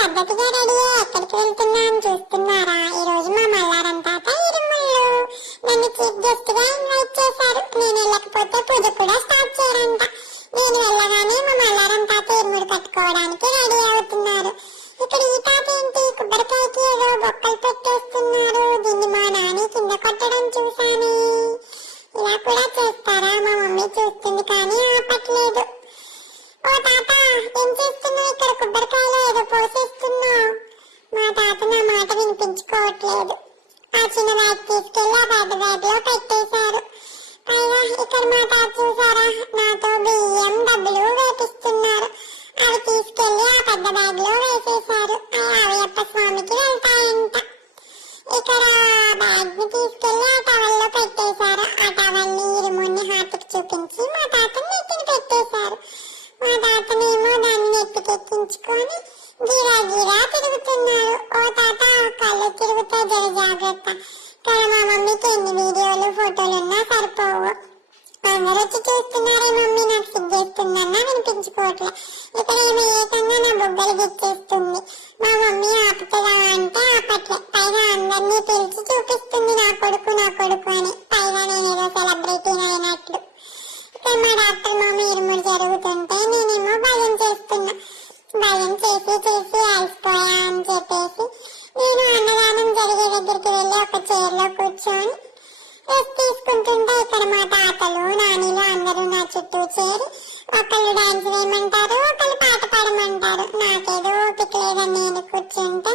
పద్ధతిగా రెడీ ఎక్కడికి వెళ్తున్నాం చూస్తున్నారా? ఈ రోజు మా మల్లారం తాత ఇరుముళ్ళు నన్ను చీఫ్ గెస్ట్ గా ఇన్వైట్ చేశారు. నేను వెళ్ళకపోతే పూజ కూడా స్టార్ట్ చేయరంట. నేను వెళ్ళగానే మా మల్లారం తాత ఇరుముడు కట్టుకోవడానికి రెడీ అవుతున్నారు. ఇక్కడ ఈ తాత ఏంటి కొబ్బరికాయకి ఏదో బొక్కలు పెట్టేస్తున్నారు. దీన్ని మా నాని కింద కొట్టడం చూశాను. ఇలా కూడా చేస్తారా? మా మమ్మీ చూస్తుంది కానీ ఆపట్లేదు. ఓ తాత ఏం చేస్తున్నావు ఇక్కడ? కొబ్బరికాయలో ఏదో పోసేస్తున్నావు. మా తాత నా మాట వినిపించుకోవట్లేదు. ఆ చిన్న బ్యాగ్ తీసుకెళ్లి ఆ పెద్ద బ్యాగ్ లో పెట్టేశారు. పైగా ఇక్కడ మా తాత చూసారా, నాతో బియ్యం డబ్బులు వేపిస్తున్నారు. అవి తీసుకెళ్లి ఆ పెద్ద బ్యాగ్ లో వేసేశారు. అయ్యప్ప స్వామికి వెళ్తాయంట. ఇక్కడ బ్యాగ్ ని తీసుకెళ్లి ఆ టవల్ లో పెట్టేశారు. ఆ టవల్ ని ఇరుముని హార్ట్కి చూపించి మా తాత నెత్తిని పెట్టేశారు. మా తాతనేమో దాన్ని నెత్తికెక్కించుకొని గిరా గిరా తిరుగుతున్నారు. ఓ తాత కళ్ళు తిరుగుతా జర జాగ్రత్త. ఇక్కడ మా మమ్మీకి ఎన్ని వీడియోలు ఫోటోలు ఉన్నా సరిపోవు. అందరూ వచ్చి చూస్తున్నారే మమ్మీ, నాకు సిగ్గేస్తుందన్నా వినిపించుకోవట్లే. ఇక్కడ ఏమో ఏకంగా నా బొగ్గలు గిచ్చేస్తుంది. మా మమ్మీ ఆపుతుందా అంటే ఆపట్లే. పైగా అందరినీ పిలిచి చూపిస్తుంది నా కొడుకు నా కొడుకు అని. పైగా నేను ఏదో సెలబ్రిటీ అయినట్లు. ఇక్కడ మా డాక్టర్ మమ్మీ ఇరుముడు జరుగుతుంటే నేనేమో భయం చేస్తున్నా. భయం చేసి చేసి అలసిపోయా అని చెప్పేసి నేను అన్నదానం జరిగే దగ్గరికి వెళ్ళి ఒక చైర్ లో కూర్చొని రెస్ట్ తీసుకుంటుంటే ఇక్కడ మా తాతలు నానిలు అందరూ నా చుట్టూ చేరి ఒకళ్ళు డాన్స్ వేయమంటారు, ఒకళ్ళు పాట పాడమంటారు. నాకేదో ఓపిక లేదని నేను కూర్చుంటే